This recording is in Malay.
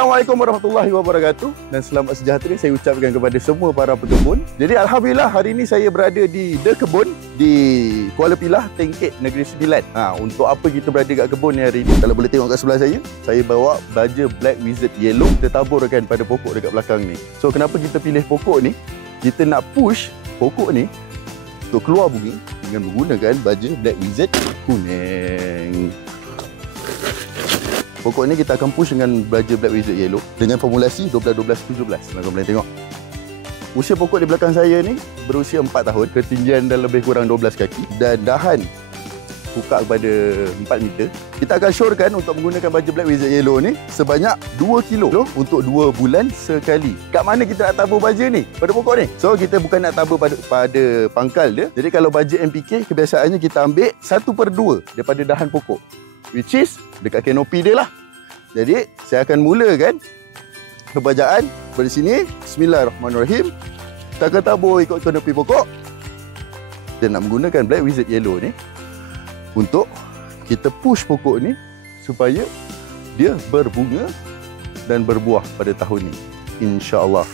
Assalamualaikum warahmatullahi wabarakatuh dan selamat sejahtera saya ucapkan kepada semua para pekebun. Jadi Alhamdulillah hari ini saya berada di The Kebun di Kuala Pilah, Tengkek, Negeri Sembilan. Untuk apa kita berada kat kebun ni hari ini? Kalau boleh tengok kat sebelah saya bawa baja Black Wizard Yellow. Kita taburkan pada pokok dekat belakang ni. So kenapa kita pilih pokok ni? Kita nak push pokok ni untuk keluar bunga dengan menggunakan baja Black Wizard kuning. Pokok ni kita akan push dengan baja Black Wizard Yellow dengan formulasi 12-12-17. Korang boleh tengok. Usia pokok di belakang saya ni berusia 4 tahun. Ketinggian dah lebih kurang 12 kaki. Dan dahan buka kepada 4 meter. Kita akan syorkan untuk menggunakan baja Black Wizard Yellow ni sebanyak 2 kilo untuk 2 bulan sekali. Kat mana kita nak tabur baja ni? Pada pokok ni. So kita bukan nak tabur pada pangkal dia. Jadi kalau baja MPK kebiasaannya kita ambil 1/2 daripada dahan pokok. Which is dekat kanopi dia lah. Jadi saya akan mulakan pembajaan dari sini. Bismillahirrahmanirrahim. Kita akan tabur ikut kanopi pokok. Dan nak menggunakan Black Wizard Yellow ni untuk kita push pokok ni supaya dia berbunga dan berbuah pada tahun ni, insya-Allah.